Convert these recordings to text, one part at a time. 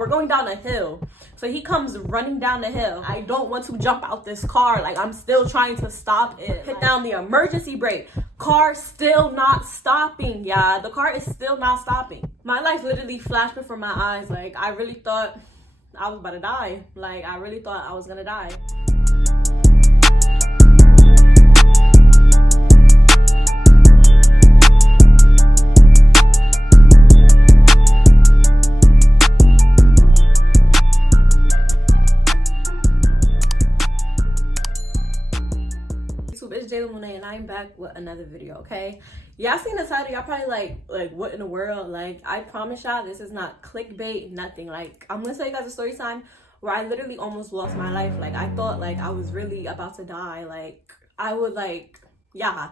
We're going down a hill. So he comes running down the hill. I don't want to jump out this car. Like, I'm still trying to stop it. Hit down the emergency brake. Car still not stopping, yeah. The car is still not stopping. My life literally flashed before my eyes. Like, I really thought I was about to die. Like, I really thought I was gonna die. It's Jaelah Monae, and I'm back with another video. Okay, y'all seen the title, y'all probably like what in the world? Like, I promise y'all this is not clickbait, nothing. Like, I'm gonna tell you guys a story time where I literally almost lost my life. Like, I thought like I was really about to die. Like, I would yeah,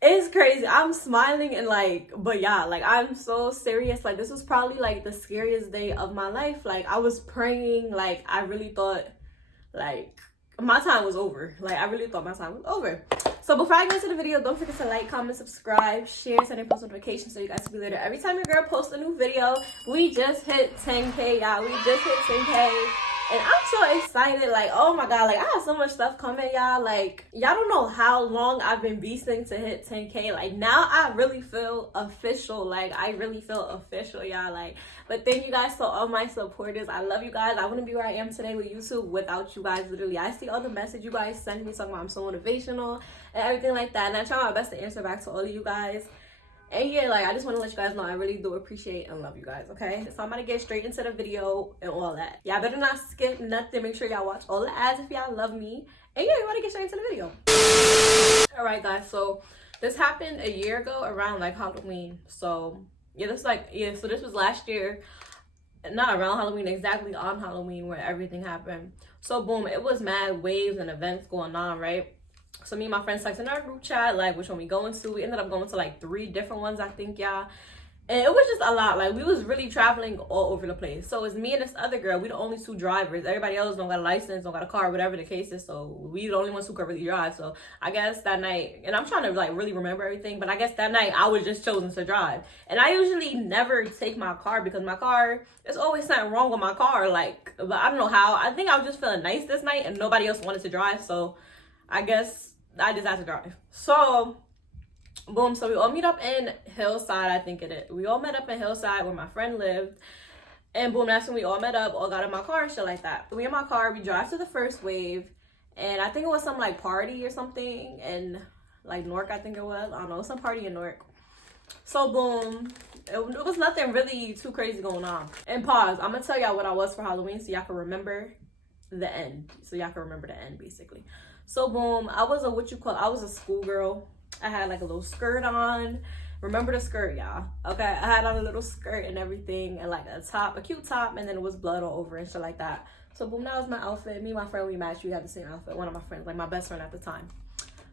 it's crazy. I'm smiling and but yeah, like, I'm so serious. Like, this was probably like the scariest day of my life. Like, I was praying. Like, I really thought my time was over. Like, I really thought my time was over. So before I get into the video, don't forget to like, comment, subscribe, share, send post notifications so you guys can be there every time your girl posts a new video. We just hit 10K, y'all. We just hit 10K. And I'm so excited. Like, oh my god, like, I have so much stuff coming, y'all. Like, y'all don't know how long I've been beasting to hit 10K. Like, now I really feel official. Like, I really feel official, y'all. Like, but thank you guys to all my supporters. I love you guys. I wouldn't be where I am today with YouTube without you guys. Literally, I see all the messages you guys send me talking about I'm so motivational and everything like that. And I try my best to answer back to all of you guys. And yeah, like, I just want to let you guys know I really do appreciate and love you guys, okay? So I'm going to get straight into the video and all that. Y'all better not skip nothing. Make sure y'all watch all the ads if y'all love me. And yeah, you want to get straight into the video. Alright, guys. So this happened a year ago around, like, Halloween. So, yeah, so this was last year. Not around Halloween, exactly on Halloween where everything happened. So, boom, it was mad waves and events going on, right? So me and my friends texted in our group chat, like, which one we going to. We ended up going to like 3 different ones, I think, y'all. And it was just a lot. Like, we was really traveling all over the place. So it's me and this other girl. We the only 2 drivers. Everybody else don't got a license, don't got a car, whatever the case is. So we the only ones who could really drive. So I guess that night, and I'm trying to like really remember everything, but I guess that night I was just chosen to drive. And I usually never take my car because my car, there's always something wrong with my car. Like, but I don't know how. I think I was just feeling nice this night and nobody else wanted to drive. So I guess I just had to drive. So boom, so we all meet up in Hillside, I think it is. We all met up in Hillside where my friend lived. And boom, that's when we all met up, all got in my car and shit like that. We in my car, we drive to the first wave, and I think it was some like party or something in like Newark, I think it was. I don't know, some party in Newark. So boom, it was nothing really too crazy going on. And pause, I'm gonna tell y'all what I was for Halloween so y'all can remember the end. So y'all can remember the end, basically. So boom, I was I was a schoolgirl. I had like a little skirt on. Remember the skirt, y'all? Okay, I had on a little skirt and everything, and like a cute top, and then it was blood all over and shit like that. So boom, that was my outfit. Me and my friend, we matched. We had the same outfit. One of my friends, like my best friend at the time.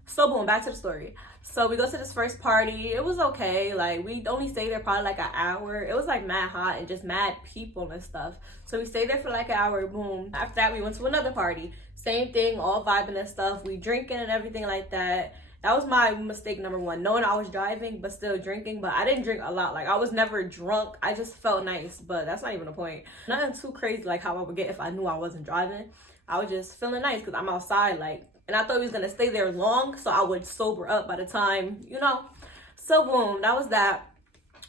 So boom, back to the story. So we go to this first party. It was okay. Like, we only stayed there probably like an hour. It was like mad hot and just mad people and stuff. So we stayed there for like an hour. Boom. After that, we went to another party. Same thing, all vibing and stuff. We drinking and everything like that. That was my mistake number 1. Knowing I was driving, but still drinking. But I didn't drink a lot. Like, I was never drunk. I just felt nice. But that's not even the point. Nothing too crazy like how I would get if I knew I wasn't driving. I was just feeling nice because I'm outside, like. And I thought we was going to stay there long, so I would sober up by the time, you know. So, boom, that was that.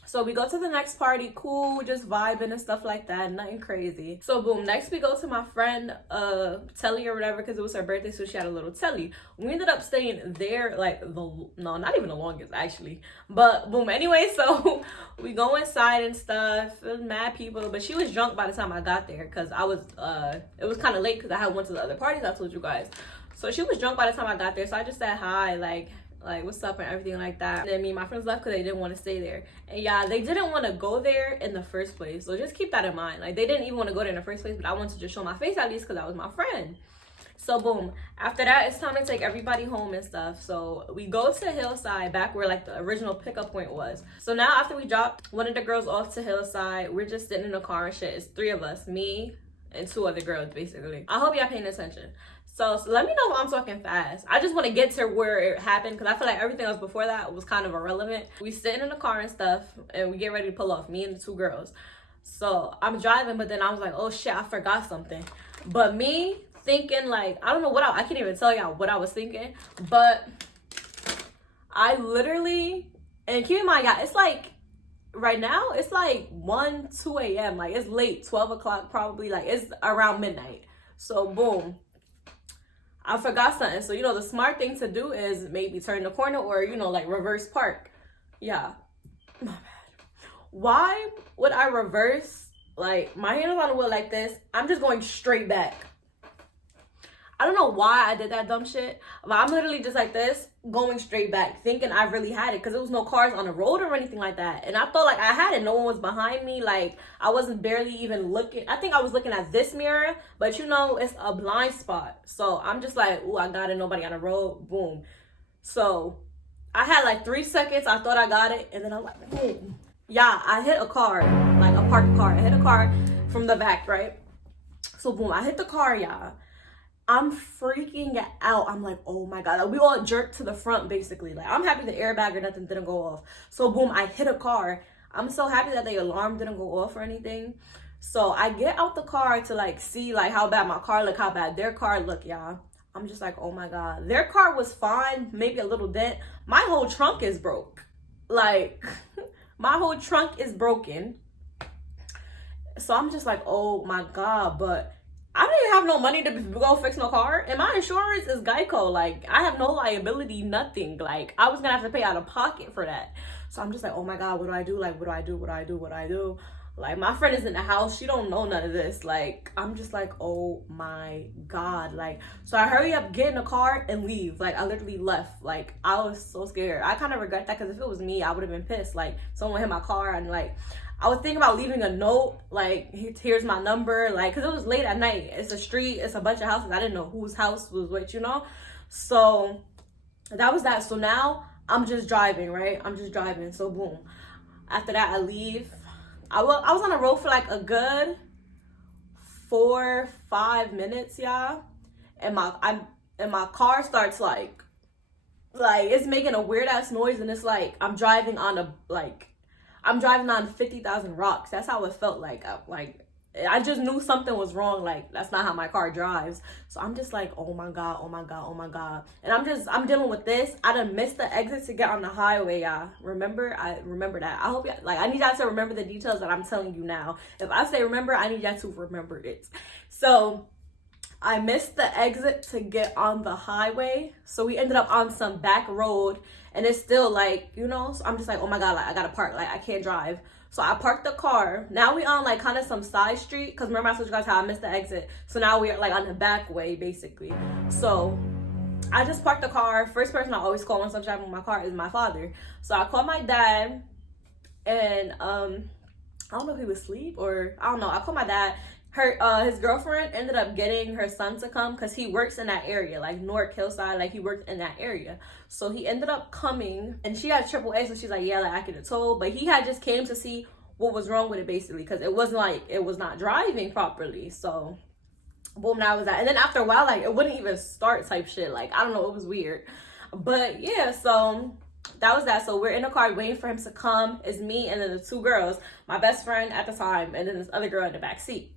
So, we go to the next party. Cool, just vibing and stuff like that. Nothing crazy. So, boom, next we go to my friend, Telly or whatever, because it was her birthday, so she had a little Telly. We ended up staying there, like, no, not even the longest, actually. But, boom, anyway, so we go inside and stuff. It was mad people, but she was drunk by the time I got there, because I was, it was kind of late, because I had went to the other parties I told you guys. So she was drunk by the time I got there. So I just said hi, like what's up and everything like that. And then me and my friends left because they didn't want to stay there. And yeah, they didn't want to go there in the first place. So just keep that in mind. Like, they didn't even want to go there in the first place, but I wanted to just show my face at least because that was my friend. So boom, after that, it's time to take everybody home and stuff. So we go to Hillside, back where like the original pickup point was. So now after we dropped one of the girls off to Hillside, we're just sitting in the car and shit. It's 3 of us, me and 2 other girls, basically. I hope y'all paying attention. So let me know if I'm talking fast. I just want to get to where it happened because I feel like everything else before that was kind of irrelevant. We sitting in the car and stuff, and we get ready to pull off, me and the 2 girls. So I'm driving, but then I was like, oh shit, I forgot something. But me thinking like, I don't know what I can't even tell y'all what I was thinking, but I literally, and keep in mind, y'all, it's like, right now, it's like 1, 2 a.m. Like, it's late, 12 o'clock probably. Like, it's around midnight. So, boom. I forgot something. So, you know, the smart thing to do is maybe turn the corner or, you know, like reverse park. Yeah. My bad. Why would I reverse? Like, my hand is on the wheel like this. I'm just going straight back. I don't know why I did that dumb shit, but I'm literally just like this, going straight back, thinking I really had it, because there was no cars on the road or anything like that. And I thought like I had it. No one was behind me. Like, I wasn't barely even looking. I think I was looking at this mirror, but you know, it's a blind spot. So I'm just like, ooh, I got it. Nobody on the road. Boom. So I had like 3 seconds. I thought I got it. And then I'm like, boom. Yeah, I hit a car, like a parked car. I hit a car from the back, right? So boom, I hit the car, y'all. I'm freaking out. I'm like, oh my God. Like, we all jerked to the front, basically. Like, I'm happy the airbag or nothing didn't go off. So, boom, I hit a car. I'm so happy that the alarm didn't go off or anything. So, I get out the car to, like, see, like, how bad my car look, how bad their car look, y'all. I'm just like, oh my God. Their car was fine, maybe a little dent. My whole trunk is broke. Like, my whole trunk is broken. So, I'm just like, oh my God. But I didn't have no money to go fix no car, and my insurance is Geico. Like, I have no liability, nothing. Like, I was gonna have to pay out of pocket for that. So I'm just like, oh my God, what do I do? Like, what do I do? What do I do? What do I do? Like, my friend is in the house. She don't know none of this. Like, I'm just like, oh my God. Like, so I hurry up, get in the car, and leave. Like, I literally left. Like, I was so scared. I kind of regret that, because if it was me, I would have been pissed. Like, someone hit my car, and like, I was thinking about leaving a note, like, here's my number, like, because it was late at night. It's a street, it's a bunch of houses. I didn't know whose house was which, you know? So, that was that. So now, I'm just driving, right? I'm just driving. So, boom. After that, I leave. I was on the road for, like, a good 4-5 minutes, y'all. And my car starts, like, it's making a weird-ass noise. And it's, like, I'm driving on 50,000 rocks. That's how it felt like. I just knew something was wrong. Like, that's not how my car drives. So I'm just like, oh my God, oh my God, oh my God. And I'm dealing with this. I done missed the exit to get on the highway, y'all. Remember? I remember that. I hope y'all, like, I need y'all to remember the details that I'm telling you now. If I say remember, I need y'all to remember it. So I missed the exit to get on the highway. So we ended up on some back road. And it's still like, you know, so I'm just like, oh my God, like, I gotta park. Like, I can't drive. So I parked the car. Now we on like kind of some side street. Because remember I told you guys how I missed the exit. So now we're like on the back way, basically. So I just parked the car. First person I always call once I'm driving my car is my father. So I called my dad. And I don't know if he was asleep or I don't know. I called my dad. His girlfriend ended up getting her son to come because he works in that area, like North Hillside, like he worked in that area. So he ended up coming, and she had AAA, so she's like, yeah, like I could have told, but he had just came to see what was wrong with it, basically, because it wasn't like it was not driving properly. So boom, that was that. And then after a while, like it wouldn't even start type shit. Like, I don't know, it was weird. But yeah, so that was that. So we're in the car waiting for him to come. It's me and then the 2 girls, my best friend at the time, and then this other girl in the back seat.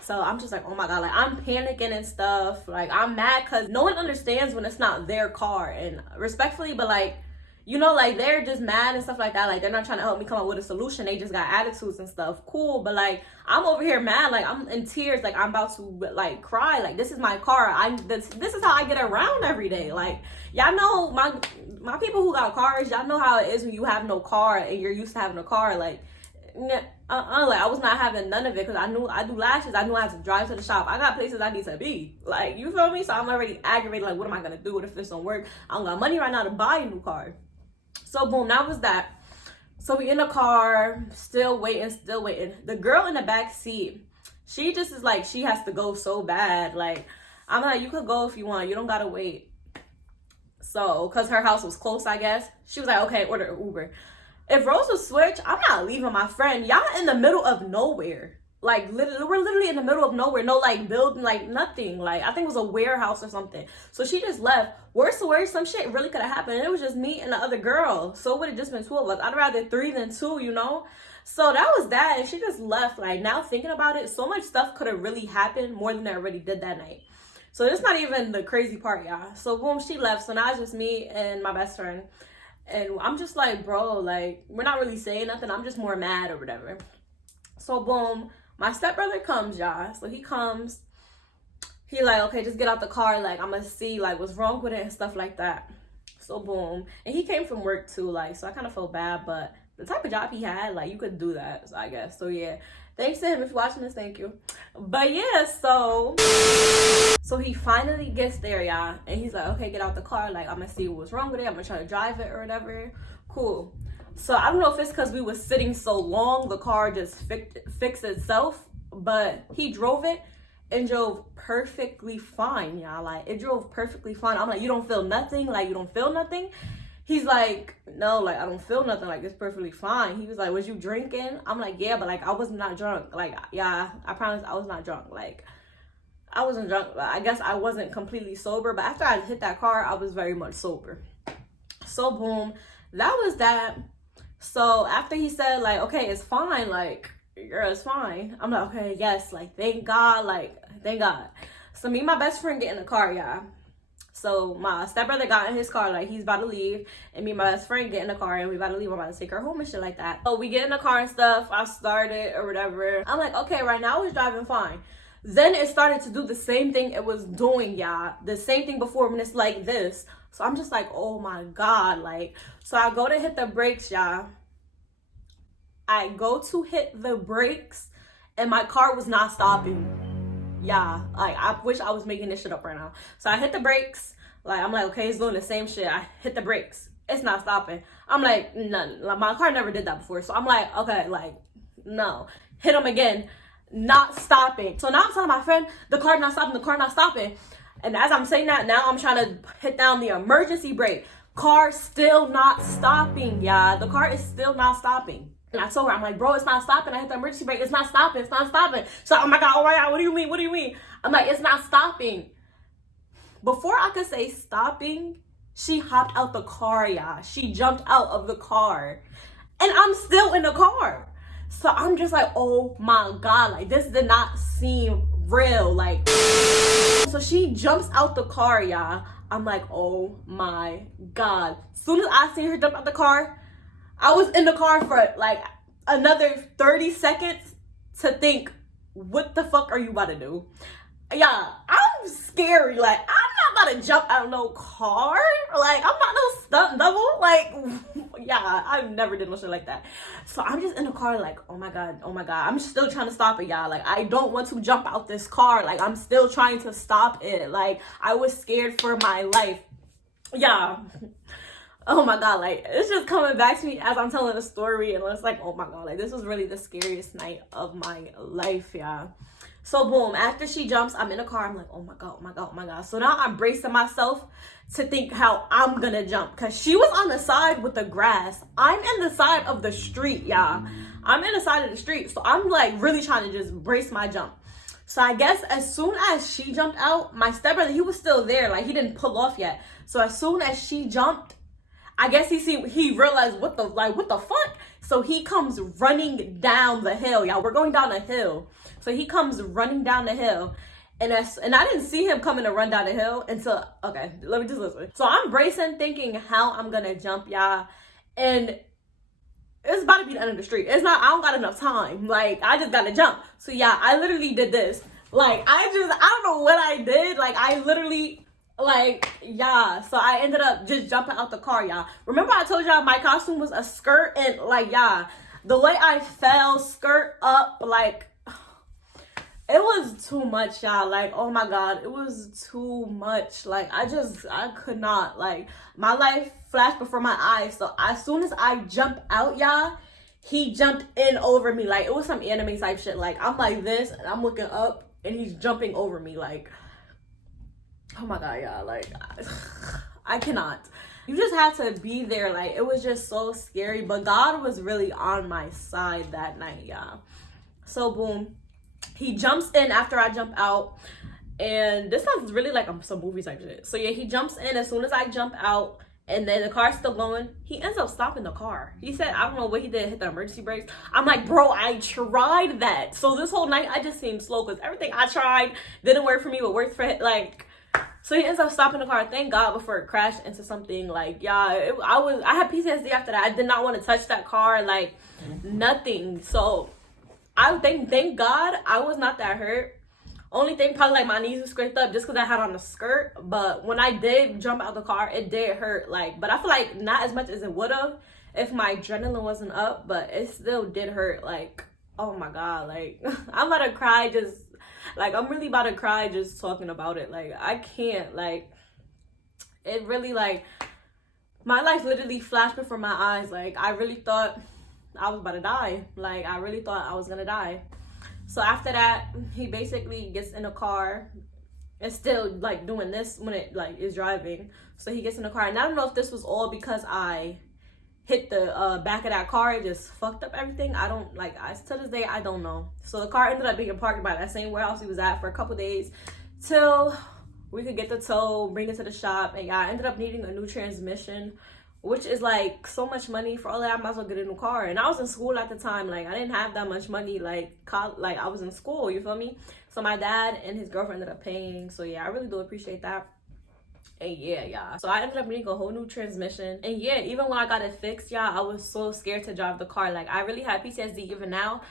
So I'm just like, oh my God, like I'm panicking and stuff. Like, I'm mad because no one understands when it's not their car. And respectfully, but like, you know, like they're just mad and stuff like that. Like, they're not trying to help me come up with a solution. They just got attitudes and stuff. Cool. But like, I'm over here mad. Like, I'm in tears. Like, I'm about to like cry. Like, this is my car. This is how I get around every day. Like, y'all know my people who got cars, y'all know how it is when you have no car and you're used to having a car. Like, like I was not having none of it because I knew I do lashes. I knew I had to drive to the shop. I got places I need to be. Like, you feel me? So I'm already aggravated. Like, what am I gonna do if this don't work? I don't got money right now to buy a new car. So boom, that was that. So we in the car, still waiting. The girl in the back seat, she just is like, she has to go so bad. Like, I'm like, you could go if you want. You don't gotta wait. So, cause her house was close, I guess. She was like, okay, order an Uber. If Rose was switch, I'm not leaving my friend. Y'all in the middle of nowhere. Like, we're literally in the middle of nowhere. No, like, building, like, nothing. Like, I think it was a warehouse or something. So she just left. Worse to worse, some shit really could have happened. And it was just me and the other girl. So it would have just been 2 of us. I'd rather 3 than 2, you know? So that was that, and she just left. Like, now thinking about it, so much stuff could have really happened more than it already did that night. So it's not even the crazy part, y'all. So boom, she left. So now it's just me and my best friend. And I'm just like, bro, like, we're not really saying nothing. I'm just more mad or whatever. So boom, my stepbrother comes, y'all. So he comes. He like, okay, just get out the car. Like, I'm gonna see, like, what's wrong with it and stuff like that. So boom. And he came from work too, like, so I kind of felt bad. But the type of job he had, like, you could do that, so I guess. So yeah, thanks to him. If you're watching this, thank you. But yeah, so he finally gets there, y'all, and he's like, okay, get out the car. Like, I'm gonna see what's wrong with it. I'm gonna try to drive it or whatever. Cool. So I don't know if it's because we was sitting so long, the car just fixed itself, but he drove it and drove perfectly fine, y'all. Like, it drove perfectly fine. I'm like, you don't feel nothing? Like, you don't feel nothing? He's like, no, like, I don't feel nothing. Like, it's perfectly fine. He was like, was you drinking? I'm like, yeah, but like, I was not drunk. Like, yeah, I promise I was not drunk. Like, I wasn't drunk. I guess I wasn't completely sober, but after I hit that car, I was very much sober. So boom, that was that. So after he said, like, okay, it's fine, like, girl, it's fine, I'm like, okay, yes, like, thank God, like, thank God. So me and my best friend get in the car, y'all. So my stepbrother got in his car, like, he's about to leave, and me and my best friend get in the car, and we about to leave. I'm about to take her home and shit like that. So we get in the car and stuff. I started or whatever. I'm like, okay, right now it's driving fine. Then it started to do the same thing it was doing, y'all. The same thing before when it's like this. So I'm just like, oh my God, like, so I go to hit the brakes, y'all. I go to hit the brakes and my car was not stopping. Yeah, like, I wish I was making this shit up right now. So I hit the brakes. Like, I'm like, okay, it's doing the same shit. I hit the brakes. It's not stopping. I'm like, none. Like, my car never did that before. So I'm like, okay, like, no. Hit them again. Not stopping. So now I'm telling my friend, the car not stopping, the car not stopping. And as I'm saying that, now I'm trying to hit down the emergency brake. Car still not stopping, y'all. The car is still not stopping. And I told her, I'm like, bro, it's not stopping. I hit the emergency brake. It's not stopping. It's not stopping. So, oh my God, what do you mean? What do you mean? I'm like, it's not stopping. Before I could say stopping, she hopped out the car, y'all. She jumped out of the car. And I'm still in the car. So I'm just like, oh my God, like, this did not seem real. Like, so she jumps out the car, y'all. I'm like, oh my God. As soon as I seen her jump out the car, I was in the car for like another 30 seconds to think, what the fuck are you about to do? Yeah, I'm scary. Like, I'm not about to jump out of no car. Like, I'm not no stunt double. Like, yeah, I've never did no shit like that. So I'm just in the car like, oh my God, oh my God. I'm still trying to stop it, y'all. Like, I don't want to jump out this car. Like, I'm still trying to stop it. Like, I was scared for my life. Yeah. Oh my God, like, it's just coming back to me as I'm telling the story, and it's like, oh my God, like, this was really the scariest night of my life, y'all. So boom, after she jumps, I'm in the car. I'm like, oh my God, oh my God, oh my God. So now I'm bracing myself to think how I'm gonna jump, because she was on the side with the grass. I'm in the side of the street, y'all. I'm in the side of the street. So I'm like really trying to just brace my jump. So I guess as soon as she jumped out, my stepbrother, he was still there. Like, he didn't pull off yet. So as soon as she jumped, I guess he realized what the fuck. So he comes running down the hill, y'all. We're going down a hill. So he comes running down the hill. And I didn't see him coming to run down the hill until, okay, let me just listen. So I'm bracing, thinking how I'm gonna jump, y'all. And it's about to be the end of the street. It's not, I don't got enough time. Like, I just gotta jump. So yeah, I literally did this. Like, I don't know what I did. Like, I literally, like, yeah. So I ended up just jumping out the car, y'all. Remember I told y'all my costume was a skirt, and like, yeah, the way I fell, skirt up, like, it was too much, y'all. Like, oh my God, it was too much. Like, I could not. Like, my life flashed before my eyes. So as soon as I jumped out, y'all, he jumped in over me. Like, it was some anime type shit. Like, I'm like this, and I'm looking up, and he's jumping over me. Like, oh my God, y'all. Like, I cannot. You just had to be there. Like, it was just so scary. But God was really on my side that night, y'all. So boom, he jumps in after I jump out, and this sounds really like some movie type shit. So yeah, he jumps in as soon as I jump out, And then the car's still going. He ends up stopping the car. He said, I don't know what he did, hit the emergency brakes. I'm like, bro, I tried that. So this whole night, I just seemed slow because everything I tried didn't work for me, but worked for him. Like, so he ends up stopping the car. Thank God before it crashed into something. Like, yeah, I had PTSD after that. I did not want to touch that car, like, nothing. So I thank God I was not that hurt. Only thing, probably like my knees were scraped up just because I had on a skirt. But when I did jump out the car, it did hurt. Like, but I feel like not as much as it would have if my adrenaline wasn't up. But it still did hurt. Like, oh my God. Like, I'm about to cry just, like, I'm really about to cry just talking about it. Like, I can't, like, it really, like, my life literally flashed before my eyes. Like, I really thought I was about to die. Like, I really thought I was gonna die. So after that, he basically gets in a car and still like doing this when it like is driving. So he gets in the car, and I don't know if this was all because I hit the back of that car, it just fucked up everything. I don't like, to this day I don't know. So the car ended up being parked by that same warehouse he was at for a couple days till we could get the tow, bring it to the shop. And yeah, I ended up needing a new transmission, which is like so much money. For all that, I might as well get a new car. And I was in school at the time. Like, I didn't have that much money. Like I was in school, you feel me? So my dad and his girlfriend ended up paying. So yeah, I really do appreciate that. And yeah. So I ended up needing a whole new transmission. And yeah, even when I got it fixed, y'all, I was so scared to drive the car. Like, I really had PTSD even now.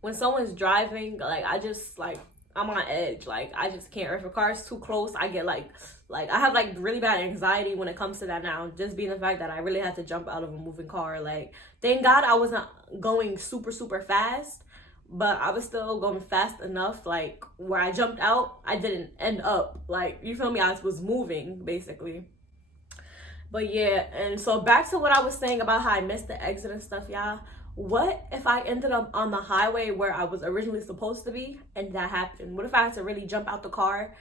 When someone's driving, like, I just, like, I'm on edge. Like, I just can't. Or if a car's too close, I get like I have like really bad anxiety when it comes to that now. Just being the fact that I really had to jump out of a moving car. Like, thank God I wasn't going super fast, but I was still going fast enough. Like, where I jumped out, I didn't end up, like, you feel me? I was moving basically. But yeah, and so back to what I was saying about how I missed the exit and stuff, y'all. What if I ended up on the highway where I was originally supposed to be and that happened? What if I had to really jump out the car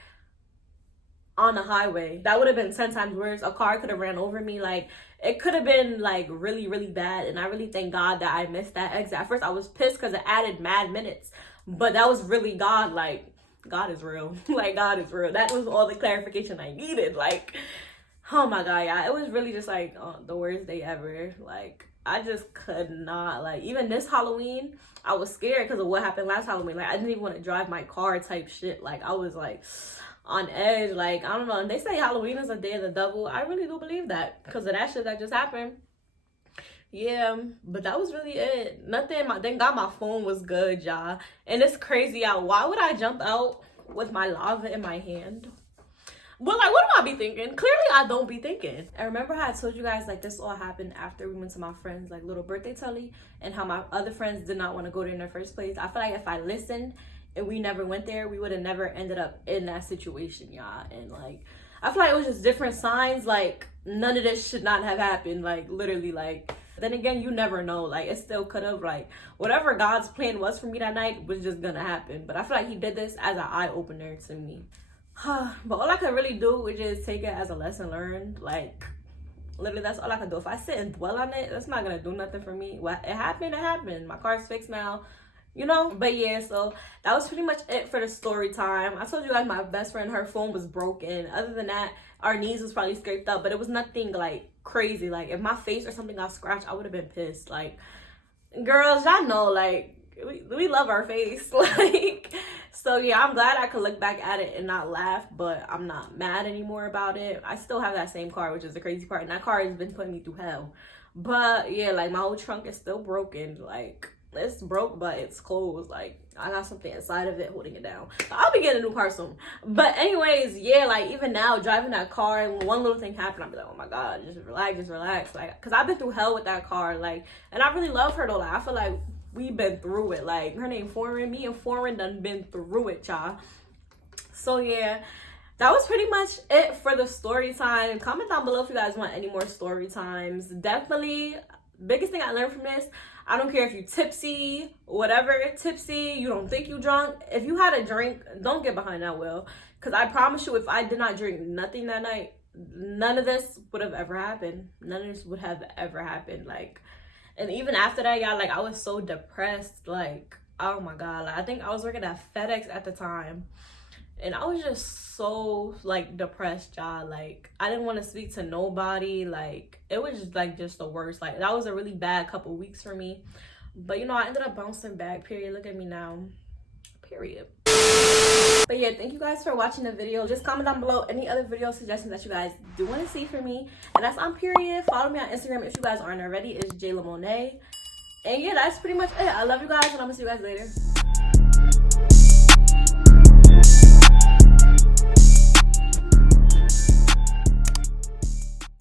on the highway? That would have been 10 times worse. A car could have ran over me. Like, it could have been like really bad. And I really thank God that I missed that exit. At first I was pissed because it added mad minutes, but that was really God. Like, God is real. Like, God is real. That was all the clarification I needed. Like, oh my God, yeah, it was really just like the worst day ever. Like, I just could not, like, even this Halloween, I was scared because of what happened last Halloween. Like, I didn't even want to drive my car type shit. Like, I was like on edge. Like, I don't know. And they say Halloween is a day of the devil. I really do believe that because of that shit that just happened. Yeah, but that was really it. Nothing. Thank God my phone was good, y'all. And it's crazy, y'all. Why would I jump out with my lava in my hand? But like, what do I be thinking? Clearly I don't be thinking. I remember how I told you guys like this all happened after we went to my friend's like little birthday telly, and how my other friends did not want to go there in the first place. I feel like if I listened and we never went there, we would have never ended up in that situation, y'all. And like, I feel like it was just different signs. Like, none of this should not have happened. Like, literally, like, then again, you never know. Like, it still could have, like, whatever God's plan was for me that night was just gonna happen. But I feel like he did this as an eye-opener to me. But all I could really do was just take it as a lesson learned. Like, literally, that's all I could do. If I sit and dwell on it, that's not gonna do nothing for me. Well, it happened. My car's fixed now, you know. But yeah, so that was pretty much it for the story time. I told you guys my best friend, her phone was broken. Other than that, our knees was probably scraped up, but it was nothing like crazy. Like, if my face or something got scratched, I would have been pissed. Like, girls, y'all know, like, we love our face. Like, so yeah, I'm glad I could look back at it and not laugh, but I'm not mad anymore about it. I still have that same car, which is the crazy part, and that car has been putting me through hell. But yeah, like, my whole trunk is still broken. Like, it's broke, but it's closed. Like, I got something inside of it holding it down. I'll be getting a new car soon. But anyways, yeah, like, even now driving that car, and one little thing happened, I'll be like, oh my God, just relax. Like, because I've been through hell with that car. Like, and I really love her though. Like, I feel like we've been through it. Like, her name Foreign, me and Foreign done been through it, y'all. So yeah, that was pretty much it for the story time. Comment down below if you guys want any more story times. Definitely, biggest thing I learned from this, I don't care if you tipsy, whatever, tipsy, you don't think you drunk. If you had a drink, don't get behind that wheel. Because I promise you, if I did not drink nothing that night, none of this would have ever happened. None of this would have ever happened. Like, and even after that, y'all, like, I was so depressed. Like, oh my God. Like, I think I was working at FedEx at the time. and I was just so like depressed, y'all. Like I didn't want to speak to nobody. Like it was just like just the worst. Like that was a really bad couple weeks for me, but you know, I ended up bouncing back. Period. Look at me now. Period. But yeah, thank you guys for watching the video. Just comment down below any other video suggestions that you guys do want to see from me. And that's on period. Follow me on Instagram if you guys aren't already. It's Jaelah Monae. And yeah, that's pretty much it. I love you guys, and I'm gonna see you guys later.